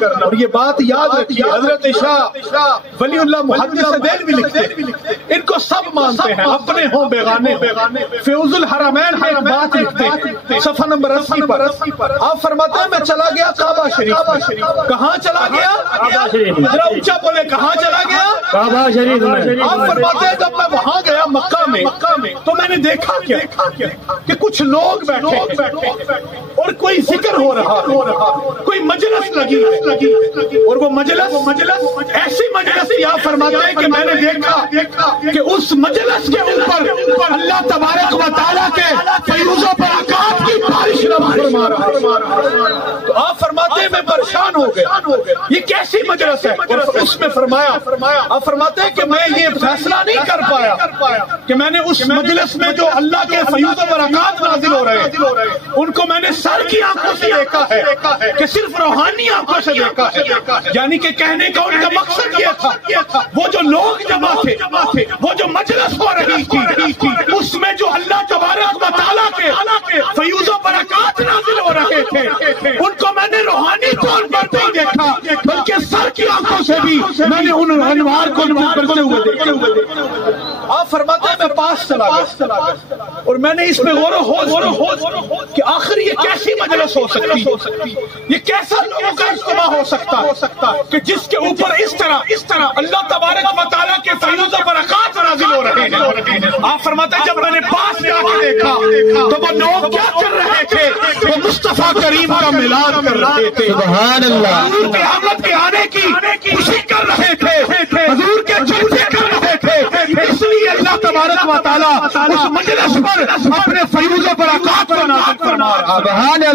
کرنا۔ اور یہ بات یاد رکھیے، حضرت شاہ ولی اللہ محدث دہلوی لکھتے ہیں، ان کو سب مانتے ہیں، اپنے ہوں بیگانے فیوز الحرمین میں ایک بات لکھتے ہیں صفحہ نمبر 80 پر، آپ فرماتے ہیں میں چلا گیا کعبہ شریف۔ کہاں چلا گیا؟ ذرا اونچا بولے، کہاں چلا گیا؟ کعبہ شریف میں۔ آپ فرماتے ہیں جب میں وہاں گیا مکہ میں تو میں نے دیکھا کیا کہ کچھ لوگ بیٹھے ہیں اور کوئی ذکر ہو رہا، کوئی مجلس لگی اور وہ مجلس ایسی مجلس، یا فرماتے ہیں کہ میں نے دیکھا کہ اس مجلس کے اوپر اللہ تبارک و تعالیٰ کے فیوز و برکات کی بارش فرما رہا۔ تو آپ فرماتے ہیں میں پریشان ہو گیا، یہ کیسی مجلس ہے؟ اور اس میں فرمایا، آپ فرماتے ہیں کہ میں یہ فیصلہ نہیں کر پایا کہ میں نے اس مجلس میں جو اللہ کے فیوز و برکات نازل ہو رہے ہیں ان کو میں نے سر کی آنکھوں سے دیکھا ہے کہ صرف روحانی آنکھوں سے دیکھا ہے، یعنی کہ کہنے کا ان کا مقصد یہ تھا وہ جو لوگ جمع تھے، وہ جو مجلس ہو رہی تھی، اس میں جو اللہ تبارک و تعالیٰ کے فیوز و برکات نازل ہو رہے تھے ان کو میں نے روحانی طور پر نہیں دیکھا بلکہ سر کی آنکھوں سے بھی میں نے ان انوار کو کرتے ہوئے دیکھا۔ آپ فرماتے ہیں میں پاس چلا گیا اور میں نے اس میں غور و خوض کہ آخر یہ کیسی مجلس ہو سکتی، یہ کیسا لوگوں کا اجتماع ہو سکتا کہ جس کے اوپر اس طرح اللہ تبارک و تعالیٰ کے فیوز و برکات نازل ہو رہے ہیں۔ آپ فرماتے ہیں جب میں نے پاس جا کے دیکھا تو وہ لوگ کیا کر رہے تھے؟ وہ مصطفیٰ کریم کا میلاد کر رہے تھے، سبحان اللہ، حضور کے آمد کے آنے کی خوشی کر رہے تھے، حضور کے جلسے کر رہے تھے۔ اس لیے اللہ تبارک و تعالیٰ اس مجلس پر اپنے فیوز و برکات کو نازل فرما رہا ہے۔ سبحان اللہ۔